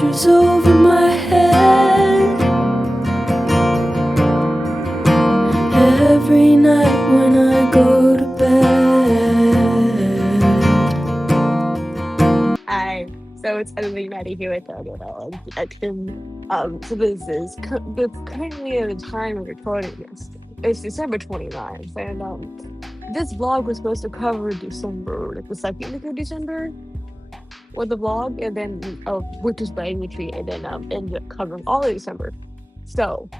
pictures over my head. Every night when I go to bed. Hi, so it's Emily Maddie here with Storylore. So this is currently at the time of recording this. It's December 29th, and this vlog was supposed to cover December, like the second week of December, with the vlog, and then which is by Retreat, and then ended up covering all of December. So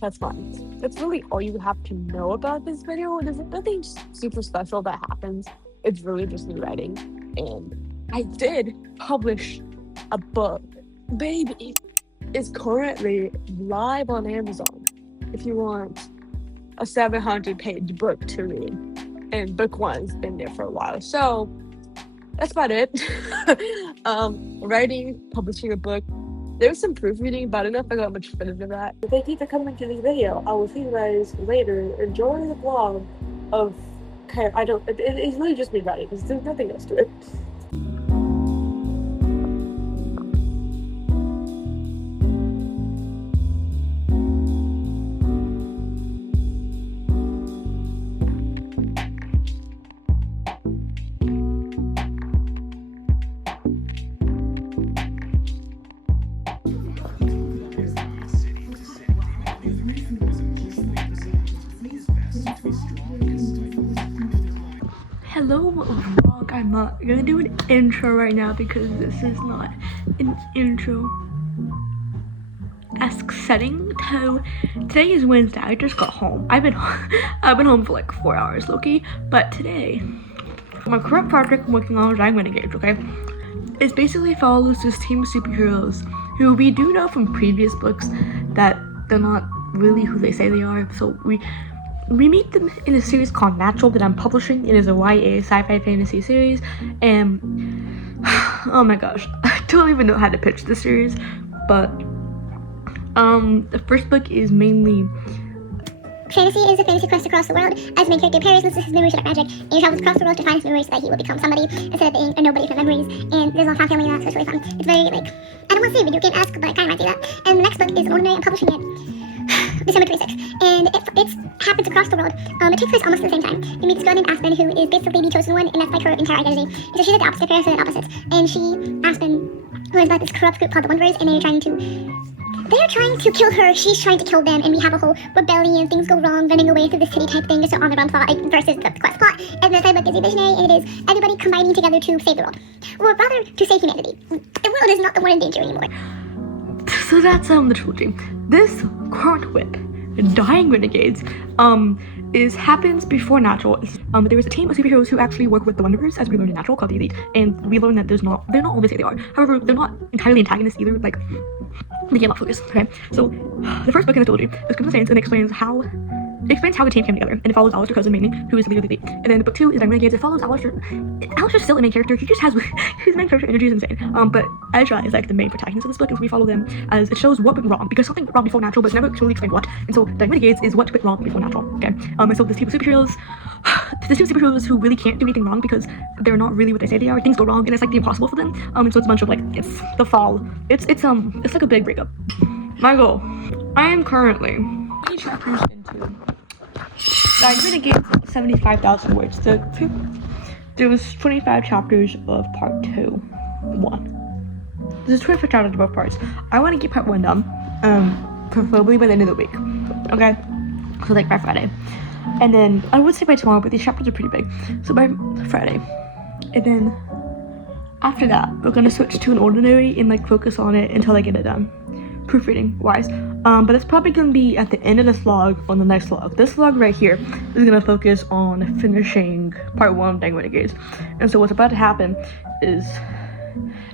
that's fine. That's really all you have to know about this video. There's nothing super special that happens. It's really just me writing, and I did publish a book. Baby is currently live on Amazon if you want a 700-page book to read. And book one's been there for a while. So that's about it. Writing, publishing a book. There's some proofreading, but I don't know if I got much footage of that. Thank you for coming to this video. I will see you guys later. Enjoy the vlog of it's really just me writing because there's nothing else to it. Hello vlog, I'm not gonna do an intro right now because this is not an intro-esque setting. So today is Wednesday. I just got home. I've been home for like 4 hours, Loki. But today, my current project I'm working on is Armageddon, okay? It basically follows this team of superheroes who we do know from previous books that they're not really who they say they are. So we meet them in a series called Natural that I'm publishing. It is a YA sci-fi fantasy series, and oh my gosh, I don't even know how to pitch the series, but the first book is mainly fantasy. Is a fantasy quest across the world. As main character Paris loses his memories of magic, and he travels across the world to find his memories so that he will become somebody instead of being a nobody for memories. And there's a lot of family in that, so it's really fun. It's very like, I don't want to say video game-esque, but I kind of might say that. And the next book is Ordinary. I'm publishing it December 26th, and it happens across the world. It takes place almost at the same time. You meet this girl named Aspen, who is basically the chosen one, and that's like her entire identity. And so she's like the opposite, Paris are the opposites. And Aspen, learns about this corrupt group called the Wanderers, and they're trying to kill her. She's trying to kill them, and we have a whole rebellion. Things go wrong, running away through the city type thing. Just on the run plot versus the quest plot. And the side book is a visionary, and it is everybody combining together to save the world, or rather to save humanity. The world is not the one in danger anymore. so that's the trilogy. This current whip, Dying Renegades, happens before Natural. There was a team of superheroes who actually work with the Wanderers, as we learned in Natural, called the Elite, and we learned that they're not all they say they are. However, they're not entirely antagonists either. Like, they get a lot focused. Okay, so the first book in the trilogy is Crimson Saints, and explains how the team came together, and it follows Alistair, cousin mainly, who is the leader of the Elite. And then book 2 is Dying Renegades. It follows Alistair. Alistair's still the main character. He just has his main character energy is insane. But Ezra is like the main protagonist of this book, and so we follow them as it shows what went wrong, because something went wrong before Natural, but it's never truly explained what. And so Dying Renegades is what went wrong before Natural. Okay, and so this team of superheroes who really can't do anything wrong because they're not really what they say they are. Things go wrong, and it's like the impossible for them. And so it's a bunch of like, it's the fall. It's like a big breakup. My goal. I am currently 20 chapters into Dying Renegades, 75,000 words. There was 25 chapters of part 1. There's 25 chapters of both parts. I want to get part 1 done, preferably by the end of the week. Okay, so like by Friday, and then I would say by tomorrow, but these chapters are pretty big, so by Friday, and then after that, we're gonna switch to an ordinary and like focus on it until I get it done, proofreading wise. But it's probably gonna be at the end of this vlog on the next vlog. This vlog right here is gonna focus on finishing part 1 of Dying Renegades. And so what's about to happen is,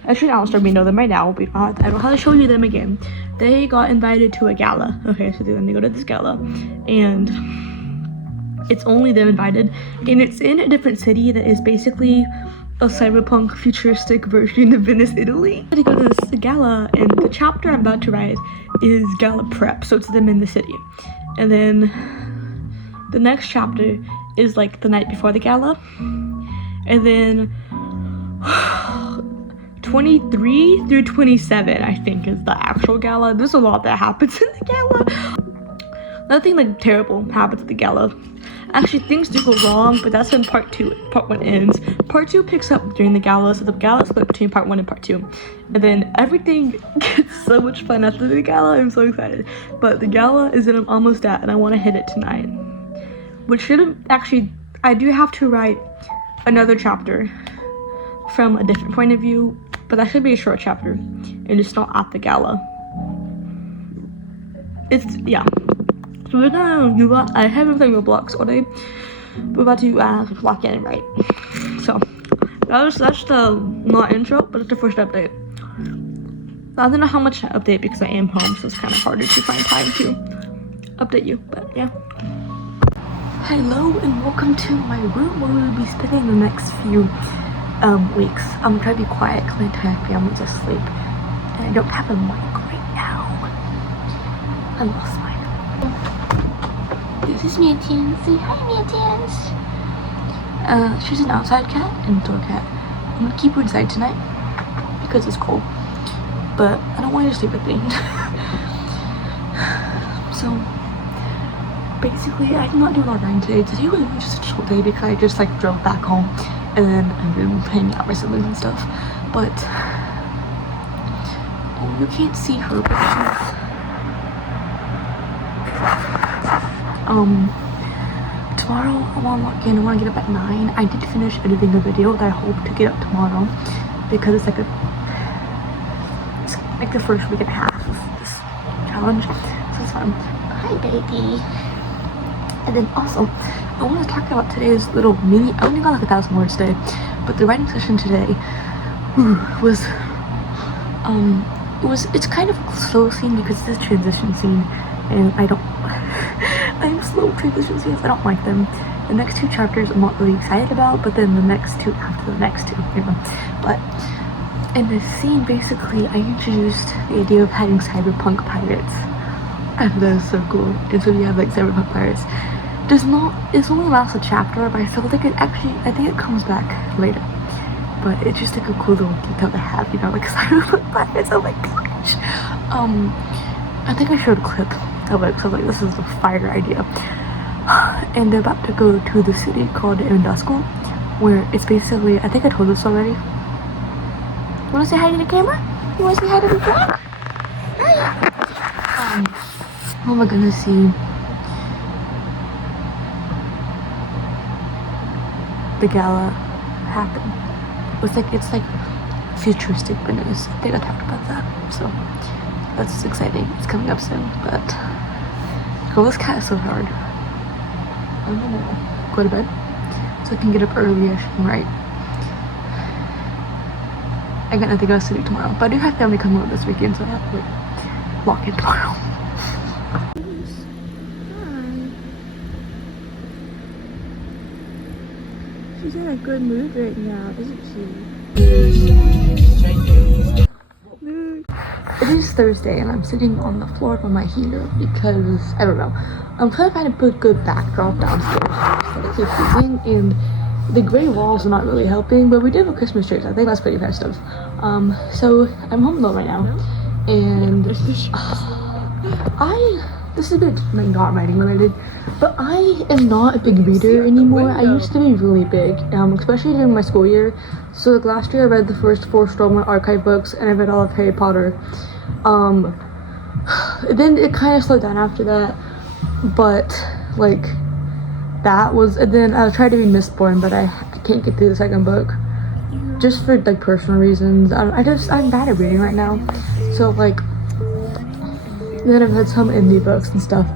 Ezra and Alistair, we know them right now. I don't know how to show you them again. They got invited to a gala. Okay, so then they go to this gala, and it's only them invited, and it's in a different city that is basically a cyberpunk futuristic version of Venice, Italy. I had to go to this gala, and the chapter I'm about to write is gala prep, so it's them in the city. And then the next chapter is like the night before the gala, and then 23 through 27, I think, is the actual gala. There's a lot that happens in the gala. Nothing like terrible happens at the gala. Actually, things do go wrong, but that's when part 1 ends. Part 2 picks up during the gala, so the gala is split between part 1 and part 2. And then everything gets so much fun after the gala. I'm so excited. But the gala is I'm almost at, and I want to hit it tonight. Which shouldn't actually, I do have to write another chapter from a different point of view, but that should be a short chapter, and it's not at the gala. Yeah. So we're gonna do that. I haven't played Roblox all day. We're about to walk in and write. So that's the not intro, but it's the first update. I don't know how much to update because I am home, so it's kind of harder to find time to update you. But yeah. Hello and welcome to my room where we'll be spending the next few weeks. I'm trying to be quiet because my entire family's asleep, and I don't have a mic right now. I lost mine. This is Mantian. Say hi, Mantians. She's an outside cat and indoor cat. I'm gonna keep her inside tonight because it's cold, but I don't want her to sleep with me. So basically, I did not do a lot of writing today. Today was just a chill day because I just like drove back home and then I've been hanging out with my siblings and stuff. But you can't see her, but she's tomorrow I want to log in. I want to get up at 9. I did finish editing a video that I hope to get up tomorrow because it's like the first week and a half of this challenge, so it's fun. Hi, baby. And then also, I want to talk about today's little mini. I only got like 1,000 words today, but the writing session today was it's kind of a slow scene because it's a transition scene, and I'm slow with transition scenes. I don't like them. The next 2 chapters I'm not really excited about, but then the next 2 after the next 2, you know. But in this scene, basically, I introduced the idea of having cyberpunk pirates. And that is so cool. And so you have like cyberpunk pirates. It's only lasts a chapter, but I feel like I think it comes back later. But it's just like a cool little detail to have, you know, like cyberpunk pirates. Oh my gosh. I think I showed a clip of it, so like this is a fire idea. And they're about to go to the city called Indusco, where it's basically, I think I told this already. You wanna say hi to the camera? You wanna say hi to the vlog? Hi! Oh my goodness, see the gala happen. It's like futuristic business. I think I talked about that, so that's exciting. It's coming up soon, but girl, this cat is so hard. I'm gonna go to bed so I can get up early-ish and write. I got nothing else to do tomorrow, but I do have family coming over this weekend, so I have to like walk in tomorrow. She's in a good mood right now, isn't she? It is Thursday and I'm sitting on the floor by my heater because, I don't know, I'm trying to find a good backdrop downstairs so it keeps freezing, and the gray walls are not really helping, but we did have a Christmas tree, so I think that's pretty festive. So I'm home alone right now, and this is a bit like not writing related, but I am not a big reader anymore. I used to be really big, especially during my school year. So like last year I read the first 4 Storylore archive books, and I read all of Harry Potter. Then it kind of slowed down after that, but like that was, and then I tried to read Mistborn, but I can't get through the second book just for like personal reasons. I'm bad at reading right now, so like then I've read some indie books and stuff,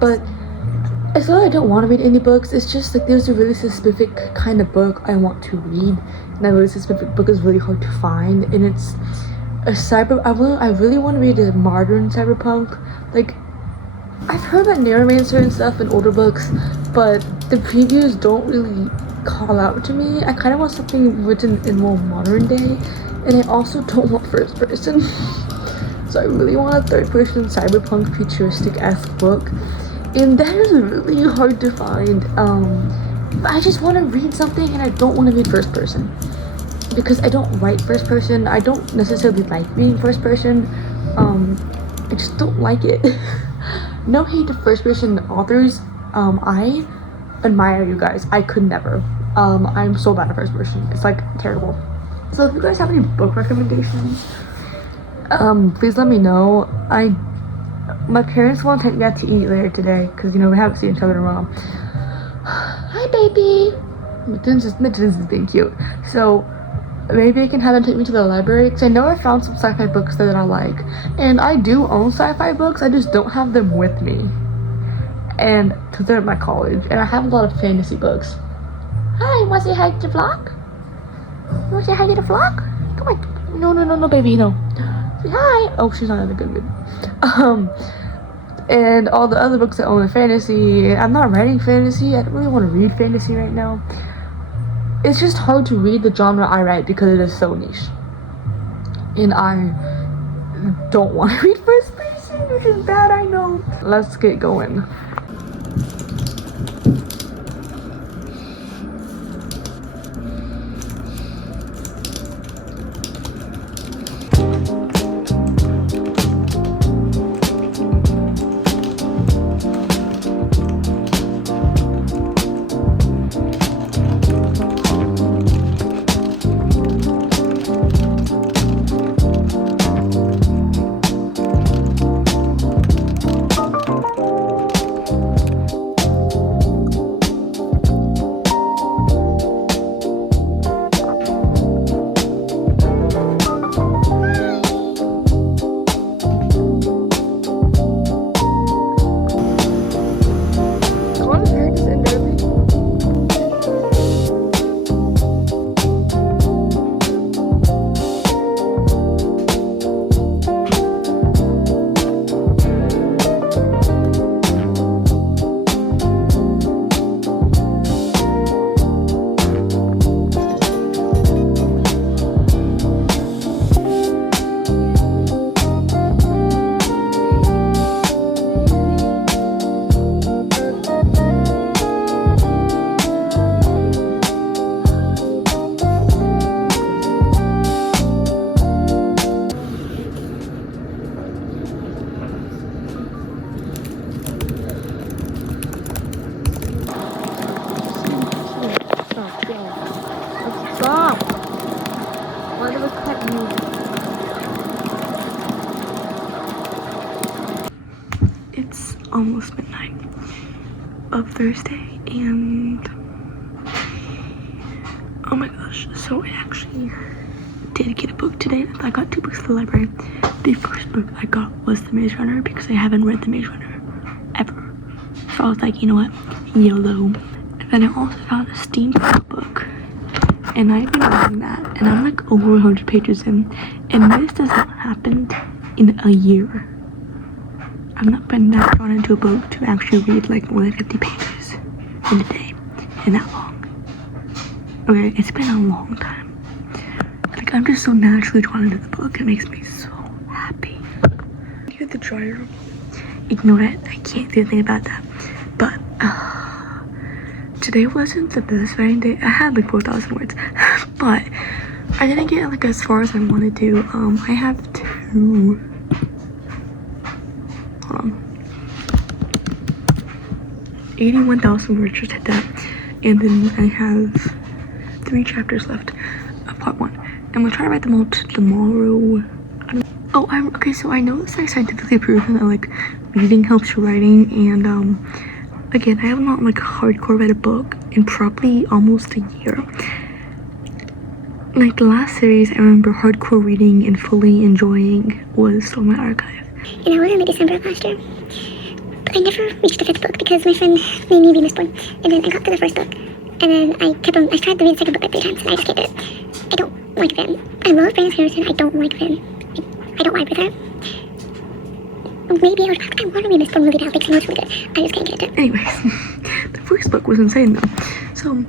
but it's not that I don't want to read indie books. It's just like there's a really specific kind of book I want to read, and that really specific book is really hard to find, and it's I really want to read a modern cyberpunk. Like I've heard about Neuromancer and stuff in older books, but the previews don't really call out to me. I kind of want something written in more modern day, and I also don't want first person. So I really want a third person cyberpunk futuristic-esque book, and that is really hard to find. I just want to read something and I don't want to read first person. because I don't write first person. I don't necessarily like reading first person. I just don't like it. No hate to first person authors. I admire you guys. I could never. I'm so bad at first person. It's like terrible. So if you guys have any book recommendations, please let me know. My parents want to take me out to eat later today because we haven't seen each other in a while. Hi, baby. Matilda's being cute. So maybe I can have them take me to the library because I know I found some sci-fi books there that I like, and I do own sci-fi books. I just don't have them with me, and because they're at my college, and I have a lot of fantasy books. Hi, you want to say hi to the vlog? You want to say hi to the vlog? Come on. No, baby, no. Say hi. Oh, she's not in a good mood. And all the other books I own in fantasy. I'm not writing fantasy. I don't really want to read fantasy right now. It's just hard to read the genre I write because it is so niche. And I don't want to read first person, which is bad, I know. Let's get going. Stop! Why did I cut you? It's almost midnight of Thursday, and oh my gosh, so I actually did get a book today. I got 2 books at the library. The first book I got was The Maze Runner because I haven't read The Maze Runner ever. So I was like, you know what, YOLO. And then I also found a steampunk book, and I've been reading that, and I'm like over 100 pages in, and this does not happen in a year. I've not been that drawn into a book to actually read like more than 50 pages in a day, in that long. Okay, it's been a long time. Like, I'm just so naturally drawn into the book, it makes me so happy. Hear the dryer. Ignore it, I can't do anything about that. But, today wasn't the best writing day. I had like 4,000 words, but I didn't get like as far as I wanted to. I have 81,000 words, just hit that. And then I have 3 chapters left of part 1. I'm gonna try to write them all tomorrow. Okay, so I know it's like scientifically proven that like reading helps your writing, and again, I have not like hardcore read a book in probably almost a year. Like the last series I remember hardcore reading and fully enjoying was Storylore Archive. And I was in December of last year. But I never reached the 5th book because my friend made me read Mistborn. And then I got to the 1st book. And then I tried to read the 2nd book like 3 times, and I just can't do it. I don't like Finn. I love Brandon Sanderson. I don't like Finn. I don't vibe with her. Maybe I want to read Mistborn movie now, like she knows really good. I just can't get into it. Anyways, the 1st book was insane though. So,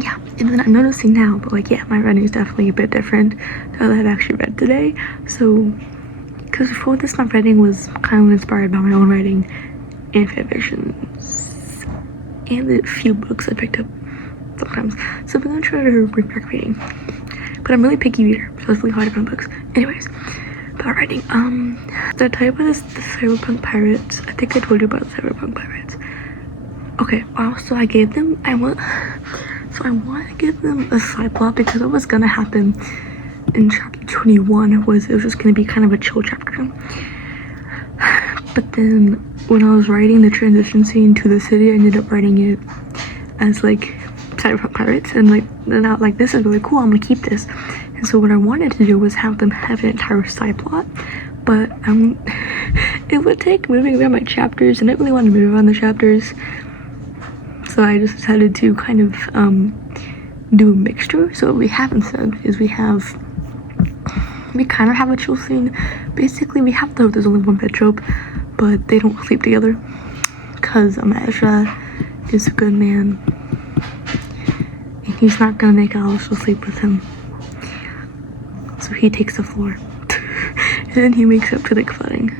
yeah. And then I'm noticing now, but like, yeah, my writing is definitely a bit different now that I've actually read today. So, because before this, my writing was kind of inspired by my own writing and fan fictions and the few books I picked up sometimes. So I'm gonna try to bring back reading. But I'm really picky reader, so it's really hard to find books. Anyways, about writing. The type is the Cyberpunk Pirates. I think I told you about the Cyberpunk Pirates. Okay, so I want to give them a side plot because what was gonna happen in chapter 21 was it was just gonna be kind of a chill chapter. But then when I was writing the transition scene to the city, I ended up writing it as like Cyberpunk Pirates, and like then I like, this is really cool, I'm gonna keep this. And so what I wanted to do was have them have an entire side plot, but it would take moving around my chapters, and I didn't really want to move around the chapters. So I just decided to kind of do a mixture. So what we have instead is we kind of have a chill scene. Basically, there's only one bed trope, but they don't sleep together because Ezra is a good man and he's not gonna make Alice sleep with him. So he takes the floor and then he wakes up to the flooding,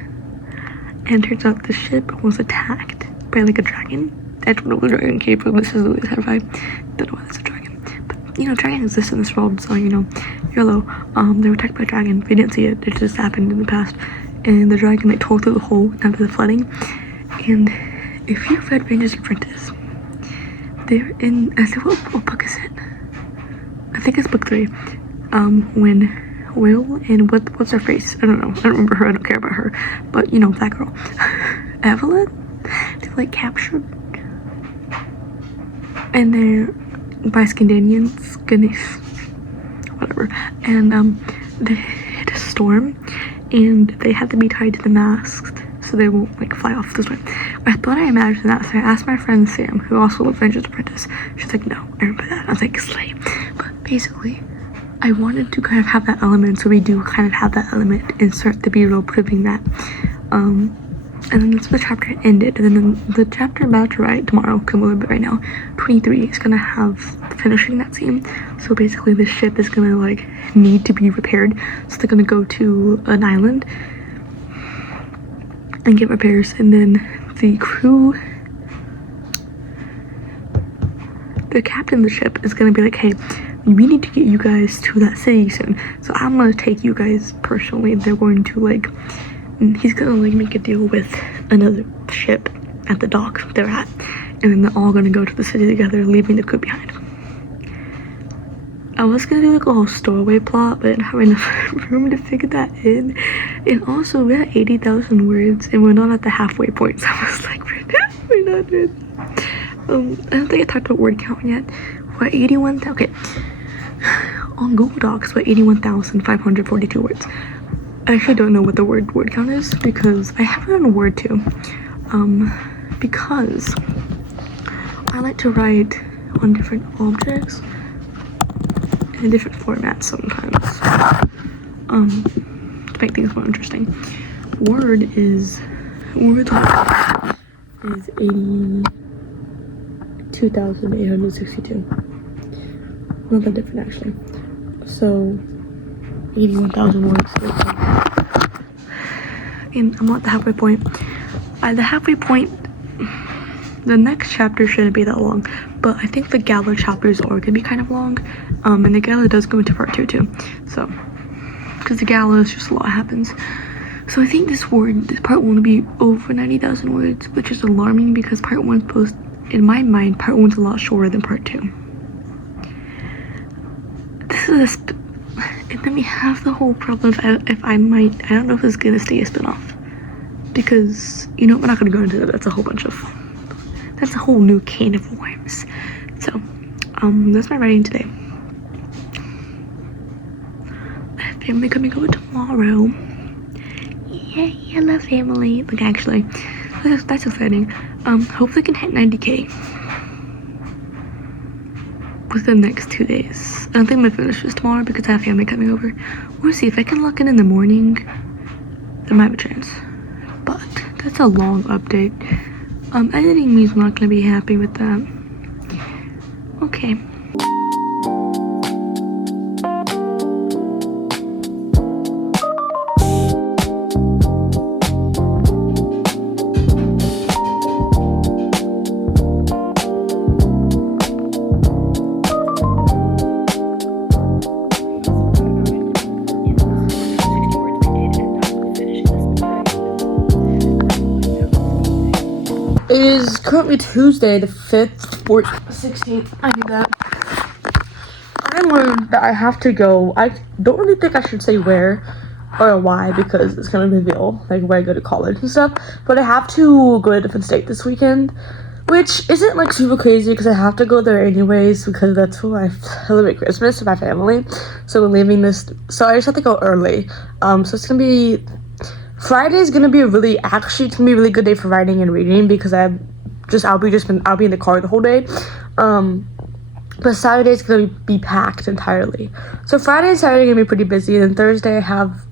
and turns out the ship was attacked by like a dragon. I don't know what the dragon came from. This is really sci-fi. Don't know why there's a dragon. But, you know, dragon exists in this world, so, you know, YOLO. They were attacked by a dragon. We didn't see it. It just happened in the past. And the dragon, like, tore through the hole after the flooding. And if you've read Ranger's Apprentice, they're in, I think, what book is it? I think it's book 3. When Will and what's her face? I don't know. I don't remember her. I don't care about her. But, you know, that girl. Evelyn? They, like, captured. And they're by Scandinavians, whatever. And they hit a storm, and they had to be tied to the masts so they won't like fly off the storm. I thought I imagined that, so I asked my friend Sam, who also loves Ranger's Apprentice. She's like, no, I remember that. I was like, slay. But basically, I wanted to kind of have that element, so we do kind of have that element, insert the B-roll proving that. And then that's the chapter ended. And then the chapter I'm about to write tomorrow, because I'm a little bit right now, 23, is gonna have finishing that scene. So basically the ship is gonna like need to be repaired. So they're gonna go to an island and get repairs. And then the crew, the captain of the ship is gonna be like, hey, we need to get you guys to that city soon. So I'm gonna take you guys personally. They're going to like, he's gonna like make a deal with another ship at the dock they're at, and then they're all gonna go to the city together, leaving the crew behind. I was gonna do like a whole stowaway plot, but I didn't have enough room to figure that in. And also, we're at 80,000 words, and we're not at the halfway point. So I was like, we're not doing that. I don't think I talked about word count yet. We're at 81,000. Okay. On Google Docs, we're at 81,542 words. I actually don't know what the word count is because I have it on Word too. Because I like to write on different objects in different formats sometimes. To make things more interesting. Word is 82,862. Not that different actually. So 81,000 words. And I'm at the halfway point. At the halfway point, the next chapter shouldn't be that long, but I think the gala chapters are gonna be kind of long. And the gala does go into part 2 too. So, because the gala is just a lot happens. So I think this part 1 will be over 90,000 words, which is alarming because part 1's in my mind, part 1's a lot shorter than part 2. This is and then we have the whole problem if I don't know if it's gonna stay a spin-off. Because, you know, we're not gonna go into that. That's a whole new can of worms. So, that's my writing today. I have family coming over tomorrow. Yay, I love family. Like, actually, that's exciting. Hopefully I can hit 90K within the next 2 days. I don't think I'm gonna finish this tomorrow because I have family coming over. We'll see if I can lock in the morning. There might be a chance, but that's a long update. Editing means I'm not gonna be happy with that. Okay. It is currently Tuesday, the 5th, or 16th. I knew that. I learned that I have to go. I don't really think I should say where or why because it's gonna reveal like where I go to college and stuff. But I have to go to a different state this weekend, which isn't like super crazy because I have to go there anyways because that's where I celebrate Christmas with my family. So we're leaving this. So I just have to go early. So it's gonna be. Friday is gonna be it's gonna be a really good day for writing and reading because I'll be in the car the whole day. But Saturday is gonna be packed entirely. So Friday and Saturday are gonna be pretty busy, and then Thursday I have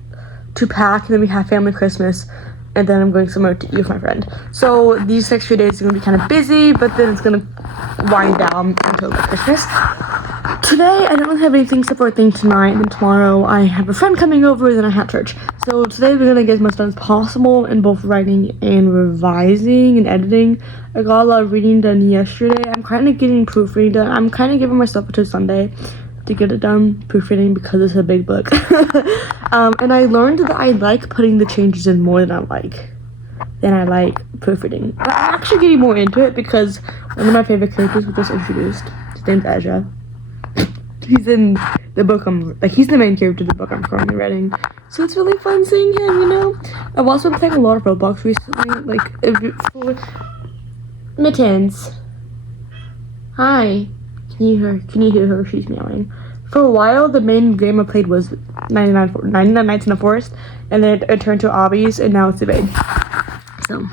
to pack, and then we have family Christmas, and then I'm going somewhere to eat with my friend. So these next few days are gonna be kind of busy, but then it's gonna wind down until like Christmas. Today I don't have anything except for a thing tonight, and then tomorrow I have a friend coming over, and then I have church. So today we're gonna get as much done as possible in both writing and revising and editing. I got a lot of reading done yesterday. I'm kind of getting proofreading done. I'm kind of giving myself until Sunday to get it done, proofreading, because it's a big book. And I learned that I like putting the changes in more than I like proofreading. I'm actually getting more into it because one of my favorite characters was just introduced. His name's Ezra. He's in the book he's the main character of the book I'm currently reading. So it's really fun seeing him, you know? I've also been playing a lot of Roblox recently, for Mittens. Hi. Can you hear her? She's meowing. For a while, the main game I played was 99 Nights in the Forest, and then it turned to Obbies, and now it's Evade. So,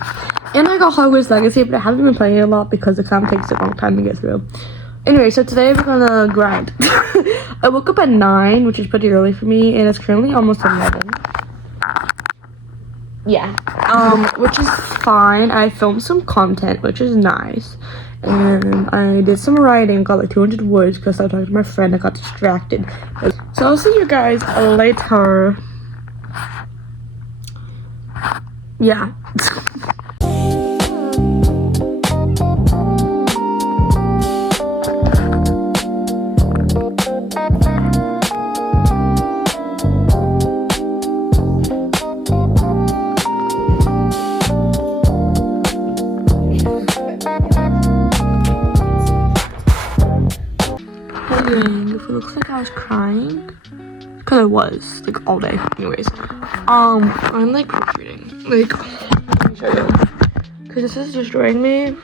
and I got Hogwarts Legacy, but I haven't been playing it a lot because it kind of takes a long time to get through. Anyway, so today we're gonna grind. I woke up at 9, which is pretty early for me, and it's currently almost 11. Yeah. Which is fine. I filmed some content, which is nice. And I did some writing, got like 200 words because I was talking to my friend. I got distracted. So I'll see you guys later. Yeah. If it looks like I was crying, because I was, like, all day, anyways. I'm, like, proofreading. Like, let me show you. Because this is destroying me.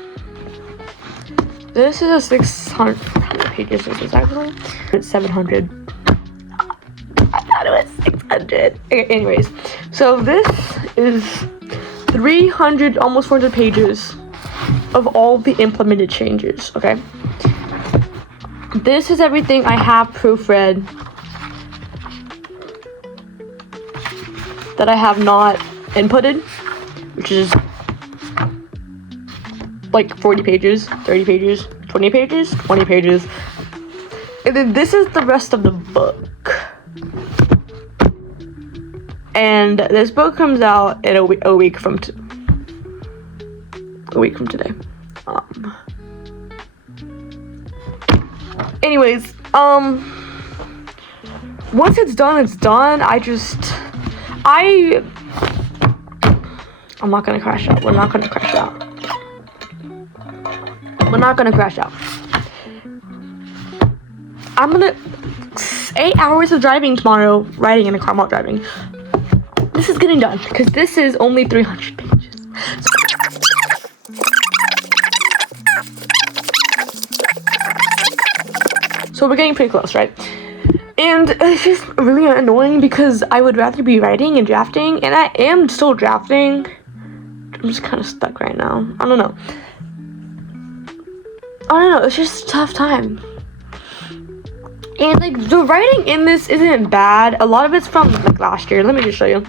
This is a 600, how many pages is this, actually? It's 700. I thought it was 600. Okay, anyways, so this is 300, almost 400 pages of all the implemented changes, okay? This is everything I have proofread that I have not inputted, which is like 40 pages, 30 pages, 20 pages, 20 pages. And then this is the rest of the book. And this book comes out in a week from today. Anyways, once it's done, it's done. I'm not gonna crash out. We're not gonna crash out. We're not gonna crash out. I'm gonna 8 hours of driving tomorrow, riding in a car while driving. This is getting done because this is only 300 pages. So we're getting pretty close, right? And it's just really annoying because I would rather be writing and drafting, and I am still drafting. I'm just kind of stuck right now. I don't know. It's just a tough time. And like the writing in this isn't bad. A lot of it's from like last year. Let me just show you.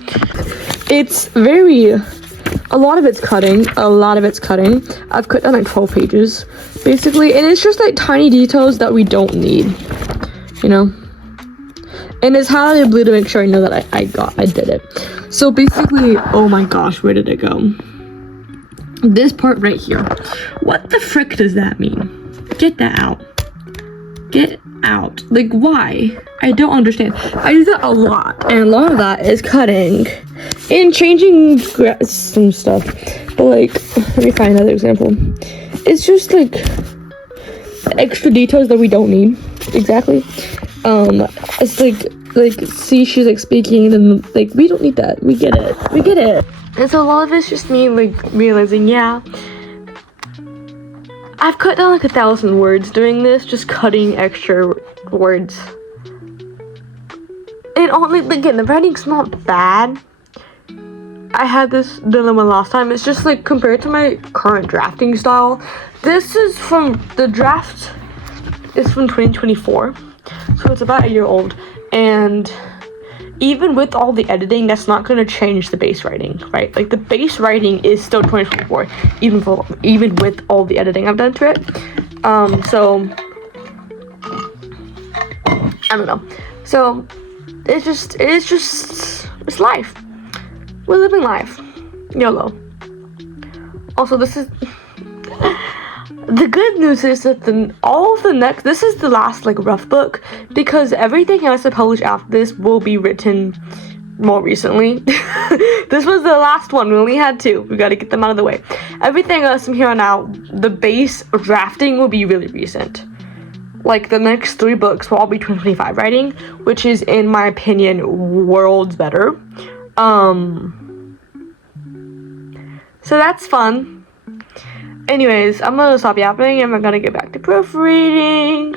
A lot of it's cutting. I've cut down like 12 pages, basically, and it's just like tiny details that we don't need, you know? And it's highlighted blue to make sure I know that I did it. So basically, oh my gosh, where did it go? This part right here. What the frick does that mean? Get that out. Get out. Like, why? I don't understand. I do that a lot, and a lot of that is cutting and changing some stuff. But like, let me find another example. It's just like extra details that we don't need. Exactly. It's like see, she's like speaking, and like we don't need that. We get it. And so a lot of it's just me like realizing, yeah, I've cut down like 1,000 words doing this, just cutting extra words. And only again, the writing's not bad. I had this dilemma last time. It's just like compared to my current drafting style. This is from the draft is from 2024, so it's about a year old. And even with all the editing, that's not going to change the base writing, right? Like the base writing is still 2024, even with all the editing I've done to it. So I don't know. So it's life. We're living life. YOLO. Also, this is the good news is that this is the last like rough book, because everything else I publish after this will be written more recently. This was the last one. We only had 2. We got to get them out of the way. Everything else from here on out, the base drafting will be really recent. Like the next 3 books will all be 2025 writing, which is, in my opinion, worlds better. So that's fun. Anyways, I'm gonna stop yapping and we're gonna get back to proofreading.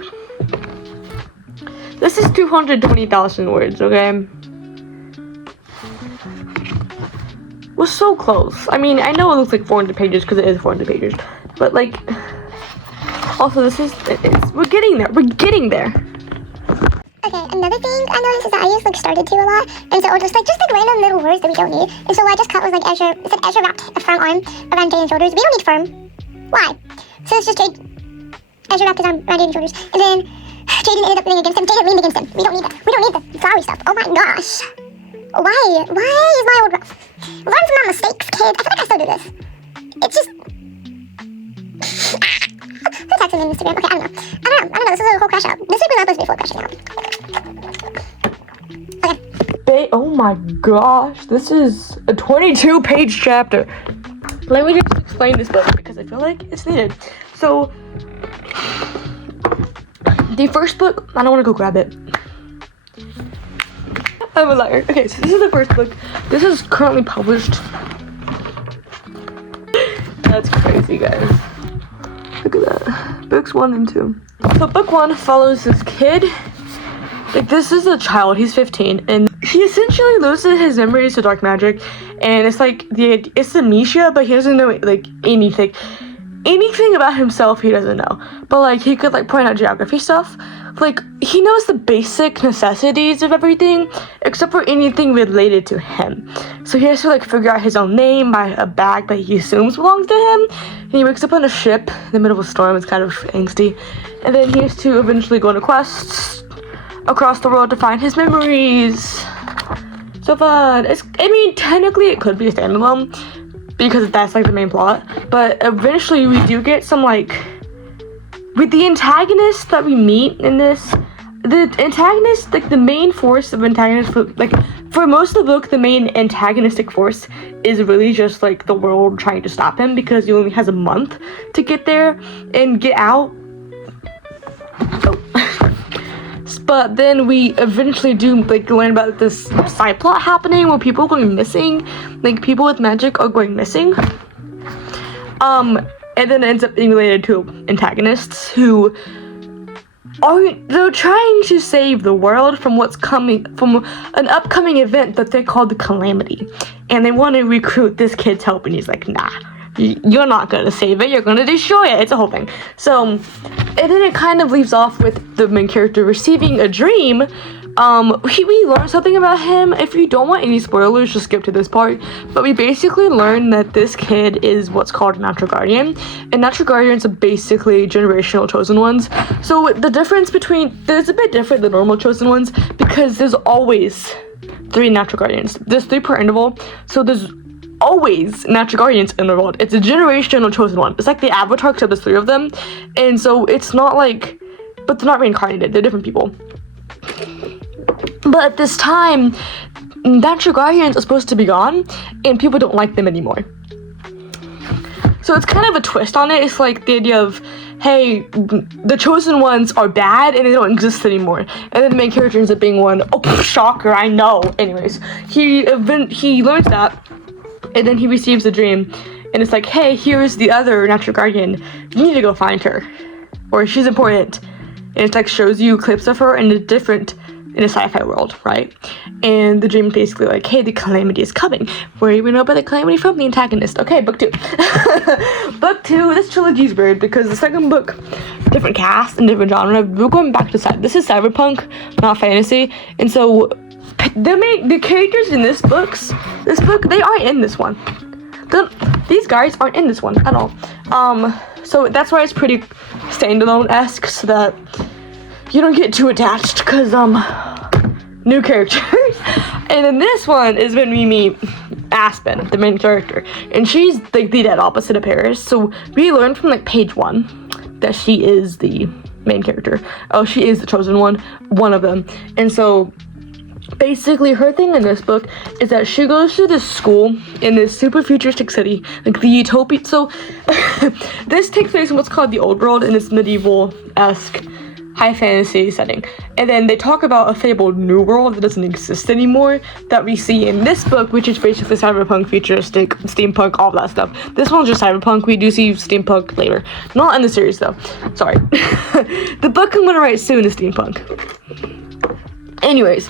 This is 220,000 words, okay? We're so close. I mean, I know it looks like 400 pages because it is 400 pages, but like, also we're getting there. We're getting there. Okay, another thing I noticed is that I use like started to a lot, and so I'll just random little words that we don't need. And so what I just cut was like Ezra. It said Ezra wrapped a firm arm around Jaden's shoulders. We don't need firm. Why? So it's just Ezra wrapped his arm around Jaden's shoulders, and then Jaden ended up leaning against him. Jaden leaned against him. We don't need that. We don't need the flowery stuff. Oh my gosh. Why is my old learn from my mistakes, kid? I feel like I still do this. It's just who text him on Instagram? Okay, I don't know. This is a whole crash out. This week was not supposed to be a full crashing out. Oh my gosh, this is a 22-page chapter. Let me just explain this book because I feel like it's needed. So, the first book, I don't want to go grab it. I'm a liar. Okay, so this is the first book. This is currently published. That's crazy, guys. Look at that. Books 1 and 2. So book 1 follows this kid. Like, this is a child. He's 15, and he essentially loses his memories to dark magic, and it's like it's amnesia, but he doesn't know like anything about himself. He doesn't know, but like he could like point out geography stuff. Like, he knows the basic necessities of everything except for anything related to him. So he has to like figure out his own name by a bag that he assumes belongs to him. And he wakes up on a ship in the middle of a storm. It's kind of angsty, and then he has to eventually go on a quest across the world to find his memories. So fun. I mean, technically it could be a standalone because that's like the main plot, but eventually we do get some like, with the antagonist that we meet in this, the antagonist, like the main force of antagonist, like for most of the book, the main antagonistic force is really just like the world trying to stop him because he only has a month to get there and get out. But then we eventually do like learn about this side plot happening where people are going missing, like people with magic are going missing. And then it ends up being related to antagonists who they're trying to save the world from what's coming, from an upcoming event that they call the Calamity. And they want to recruit this kid's help, and he's like, nah, you're not going to save it, you're going to destroy it. It's a whole thing. So, and then it kind of leaves off with the main character receiving a dream. We learn something about him. If you don't want any spoilers, just skip to this part. But we basically learn that this kid is what's called a natural guardian. And natural guardians are basically generational chosen ones. So the difference there's a bit different than normal chosen ones because there's always 3 natural guardians. There's 3 per interval. So there's always natural guardians in the world. It's a generational chosen one. It's like the Avatar, except there's 3 of them. And so it's not like, but they're not reincarnated. They're different people. But at this time, natural guardians are supposed to be gone, and people don't like them anymore. So it's kind of a twist on it. It's like the idea of, hey, the chosen ones are bad and they don't exist anymore. And then the main character ends up being one. Oh, shocker, I know. Anyways, he learns that, and then he receives a dream, and it's like, hey, here's the other natural guardian. You need to go find her, or she's important. And it's like shows you clips of her in a sci-fi world, right? And the dream is basically like, hey, the calamity is coming. Where do we know about the calamity from? The antagonist. Okay, book 2. Book 2, this trilogy is weird because the second book, different cast and different genre. We're going back to this is cyberpunk, not fantasy. And so the characters in this book, they aren't in this one. These guys aren't in this one at all. So that's why it's pretty standalone-esque, so that you don't get too attached, because new characters. And then this one is when we meet Aspen, the main character, and she's like the dead opposite of Paris. So we learn from like page 1 that she is the main character. Oh, she is the chosen one of them. And so basically her thing in this book is that she goes to this school in this super futuristic city, like the utopia. So this takes place in what's called the old world, in this medieval-esque high fantasy setting. And then they talk about a fabled new world that doesn't exist anymore that we see in this book, which is basically cyberpunk, futuristic, steampunk, all that stuff. This one's just cyberpunk. We do see steampunk later. Not in the series though. Sorry. The book I'm gonna write soon is steampunk. Anyways,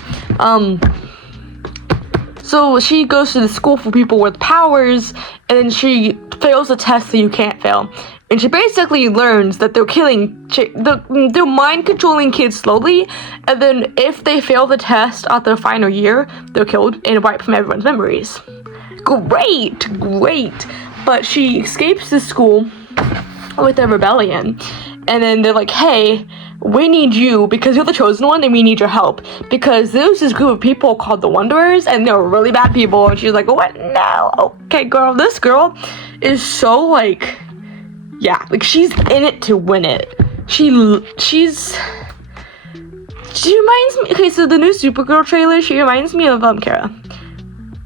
so she goes to the school for people with powers, and then she fails a test that you can't fail. And she basically learns that they're killing, they're mind-controlling kids slowly, and then if they fail the test at their final year, they're killed and wiped from everyone's memories. Great! But she escapes the school with a rebellion, and then they're like, hey, we need you because you're the chosen one and we need your help, because there's this group of people called the Wanderers and they're really bad people. And she's like, what? No. Okay, girl, this girl is so like, yeah, like she's in it to win it. She reminds me, okay, so the new Supergirl trailer, she reminds me of Kara.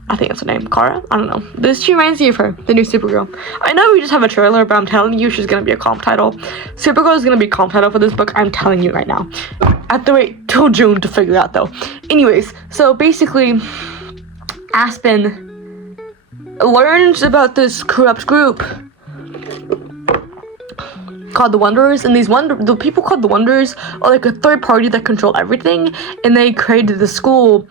I think that's her name, Kara? I don't know. She reminds me of her, the new Supergirl. I know we just have a trailer, but I'm telling you, she's gonna be a comp title. Supergirl is gonna be a comp title for this book, I'm telling you right now. I have to wait till June to figure it out, though. Anyways, so basically, Aspen learns about this corrupt group called the Wanderers, and the people called the Wanderers are like a third party that control everything, and they created the school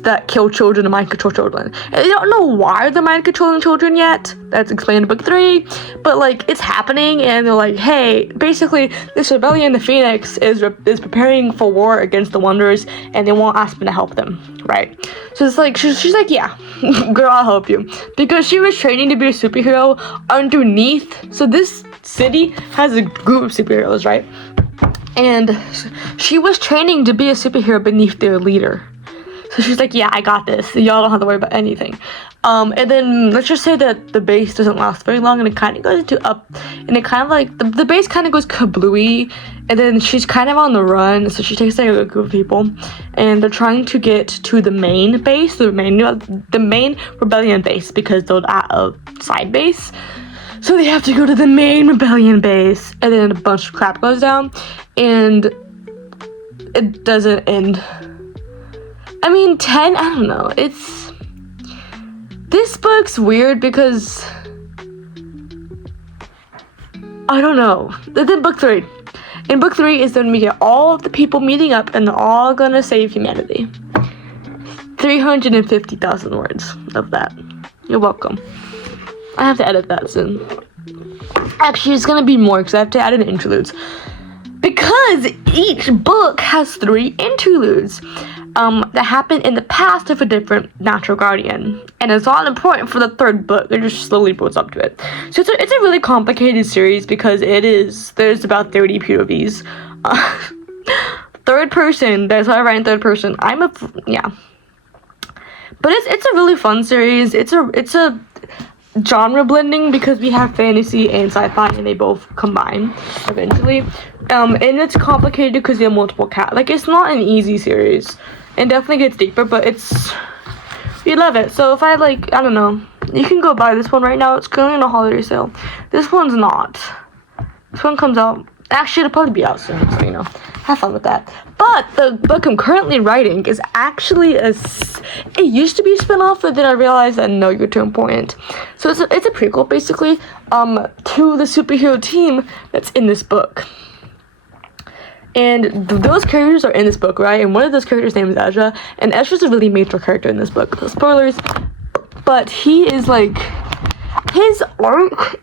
that kill children and mind control children. And they don't know why they're mind controlling children yet. That's explained in book 3, but like it's happening, and they're like, hey, basically this rebellion, the Phoenix, is preparing for war against the Wanderers, and they want Aspen to help them, right? So it's like she's like, yeah, girl, I'll help you, because she was training to be a superhero underneath. So this city has a group of superheroes, right? And she was training to be a superhero beneath their leader. So she's like, yeah, I got this. Y'all don't have to worry about anything. And then let's just say that the base doesn't last very long, and it kind of goes to up, and it kind of like, the base kind of goes kablooey, and then she's kind of on the run, so she takes like a group of people, and they're trying to get to the main base, the main rebellion base, because they're at a side base. So they have to go to the main rebellion base, and then a bunch of crap goes down, and it doesn't end. I mean, 10, I don't know, this book's weird because, I don't know. Then book 3. In book 3 is when we get all of the people meeting up and they're all gonna save humanity. 350,000 words of that. You're welcome. I have to edit that soon. Actually, it's gonna be more because I have to add in interludes. Because each book has 3 interludes that happen in the past of a different natural guardian, and it's all important for the 3rd book. It just slowly builds up to it. So it's a really complicated series because there's about 30 POVs. 3rd person, that's why I write in 3rd person. Yeah. But it's a really fun series. It's a genre blending because we have fantasy and sci-fi, and they both combine eventually. And it's complicated because you have multiple like, it's not an easy series. It definitely gets deeper, but we love it. So if I don't know, You can go buy this one right now. It's currently on a holiday sale. This one's not. This one comes out. Actually, it'll probably be out soon, so you know, have fun with that. But the book I'm currently writing is actually it used to be a spin-off, but then I realized that no, you're too important. So it's a prequel basically to the superhero team that's in this book. And those characters are in this book, right? And one of those characters' name is Ezra, and Ezra's a really major character in this book. So spoilers, but he is like his arc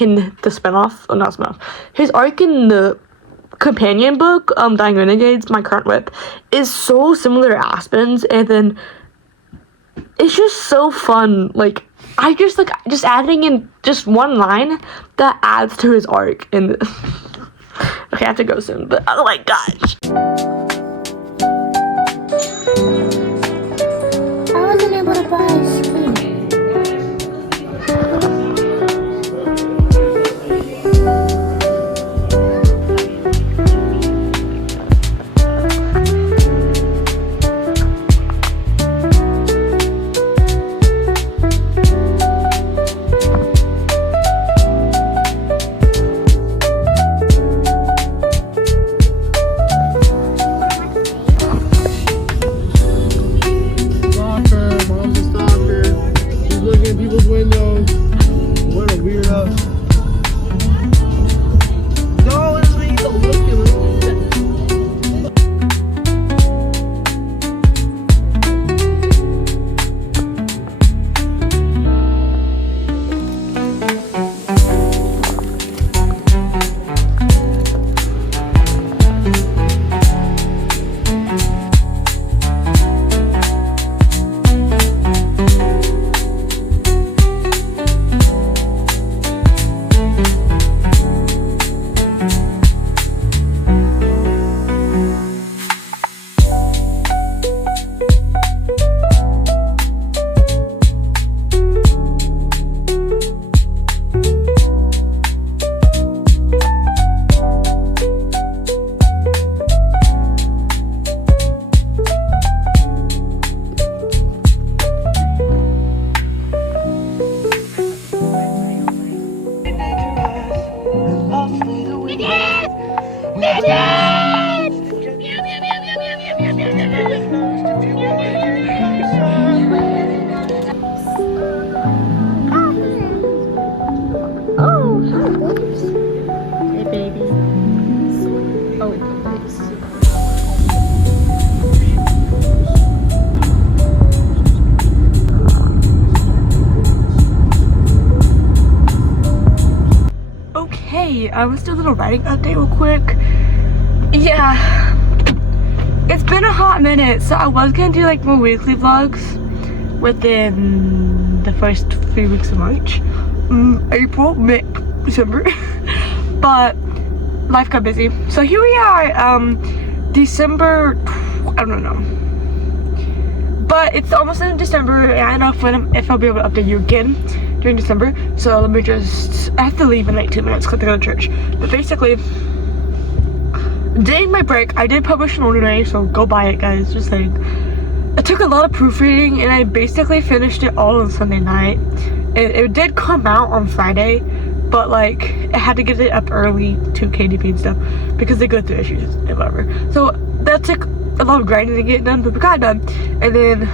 in the spinoff, or not spinoff, his arc in the companion book, Dying Renegades, My Current Whip, is so similar to Aspen's, and then it's just so fun. Like, I just adding in just one line that adds to his arc. And okay, I have to go soon, but oh my gosh. I wasn't able to buy a screen. Let's do a little writing update real quick. Yeah, it's been a hot minute, so I was gonna do like more weekly vlogs within the first 3 weeks of March, April, May, December, but life got busy. So here we are, December, I don't know, but it's almost in December, and I don't know if I'll be able to update you again during December, so let me just, I have to leave in like 2 minutes because I have to go to church. But basically, during my break, I did publish an order today, so go buy it, guys. Just saying. I took a lot of proofreading, and I basically finished it all on Sunday night. It did come out on Friday, but like, I had to get it up early to KDP and stuff, because they go through issues and whatever. So that took a lot of grinding to get it done, but we got it done. And then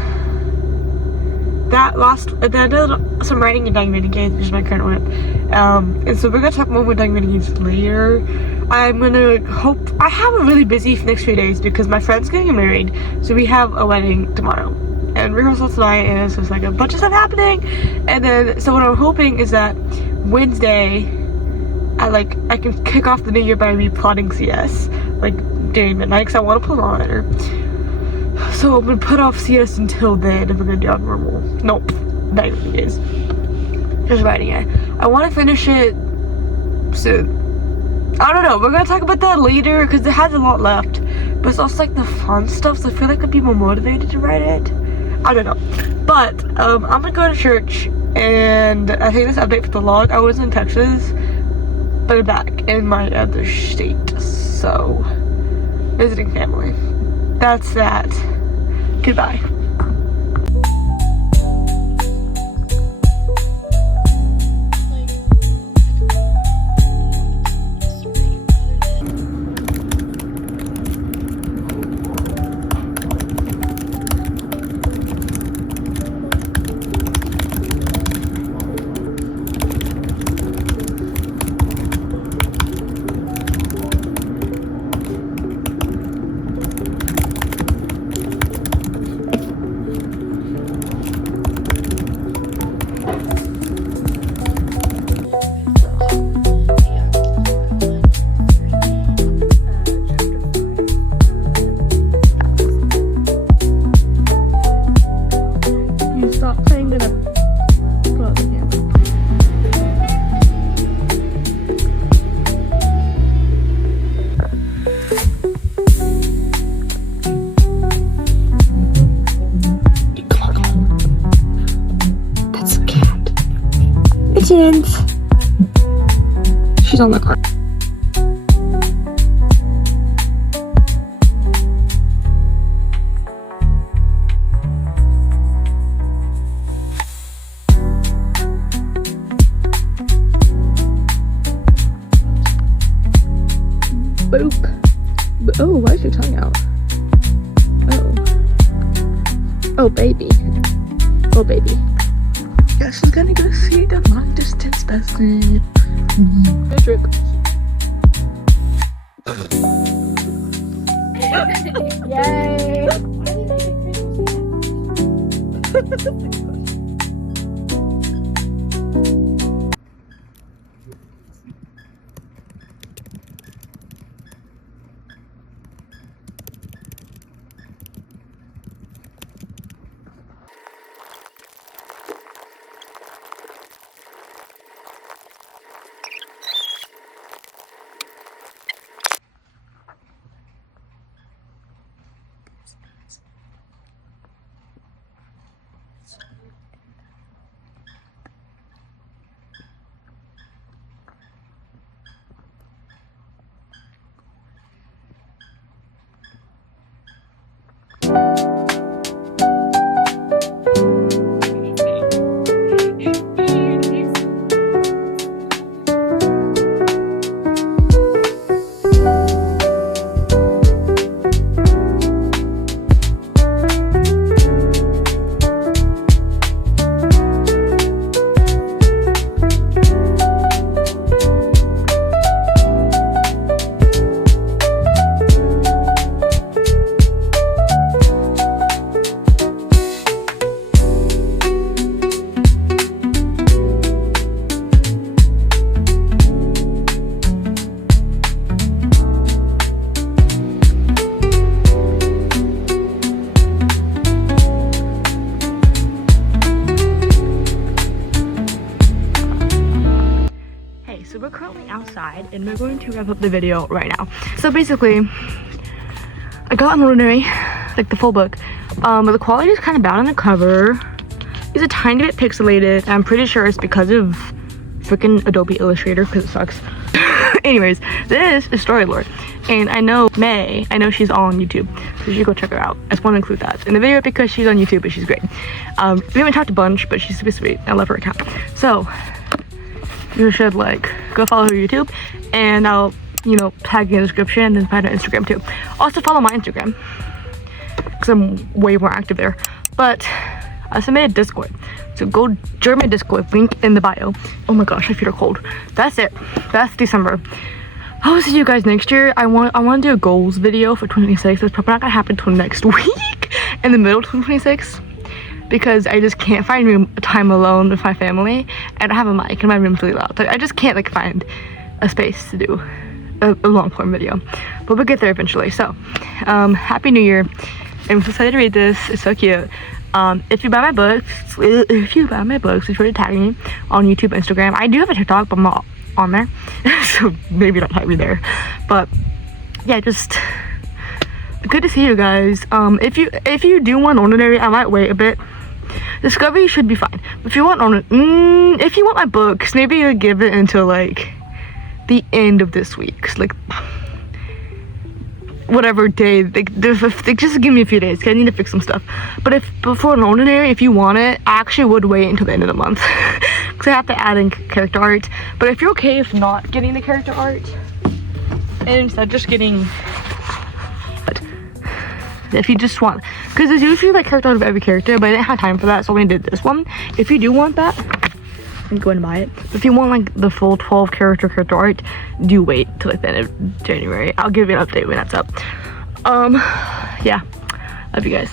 I did some writing in Dying Renegades, which is my current whip. And so we're gonna talk more about Dying Renegades later. I have a really busy next few days because my friend's getting married, so we have a wedding tomorrow and rehearsal tonight, and it's just like a bunch of stuff happening. And then, so what I'm hoping is that Wednesday, I can kick off the new year by replotting CS, like during midnight, because I want to put on it. So I'm gonna put off CS until then, if we're gonna do it normal. Nope, Dying Renegades. Just writing it. I want to finish it soon. I don't know, we're gonna talk about that later because it has a lot left, but it's also like the fun stuff, so I feel like I'd be more motivated to write it. I don't know, but I'm gonna go to church, and I think this update for the vlog. I was in Texas, but I'm back in my other state, so visiting family. That's that. Goodbye. stop saying that I'm close the camera. That's a cat. Pigeons. She's on the car. Boop. Oh, why is your tongue out? Oh. Oh, baby. Oh, baby. Guess we're gonna go see the long distance person. Good trick. Yay! So we're currently outside and we're going to wrap up the video right now. So basically, I got an ordinary, like the full book, but the quality is kind of bad on the cover. It's a tiny bit pixelated. I'm pretty sure it's because of freaking Adobe Illustrator because it sucks. Anyways, this is Storylore. And I know she's all on YouTube, so you should go check her out. I just want to include that in the video because she's on YouTube and she's great. We haven't talked a bunch, but she's super sweet. I love her account. So you should like go follow her YouTube, and I'll tag in the description, and then find her Instagram too. Also follow my Instagram because I'm way more active there. But I also made a Discord, so go join my Discord, link in the bio. Oh my gosh, my feet are cold. That's it. That's December. I'll see you guys next year. I want to do a goals video for 2026. That's probably not gonna happen until next week, in the middle of 2026. Because I just can't find time alone with my family, and I have a mic and my room's really loud. Like, I just can't find a space to do a long form video, but we'll get there eventually. So happy new year. I'm so excited to read this. It's so cute. If you buy my books, be sure to tag me on YouTube, Instagram. I do have a TikTok, but I'm not on there, so maybe don't tag me there. But yeah, just good to see you guys. If you do want ordinary, I might wait a bit. Discovery should be fine. If you want if you want my books, maybe you'll give it until the end of this week, whatever day. Just give me a few days, because I need to fix some stuff. But for an ordinary, if you want it, I actually would wait until the end of the month, because I have to add in character art. But if you're okay with not getting the character art and instead just getting, if you just want, because there's usually character art of every character, but I didn't have time for that, so I only did this one. If you do want that, you can go and buy it. If you want the full 12 character art, do wait till the end of January. I'll give you an update when that's up. Yeah, love you guys.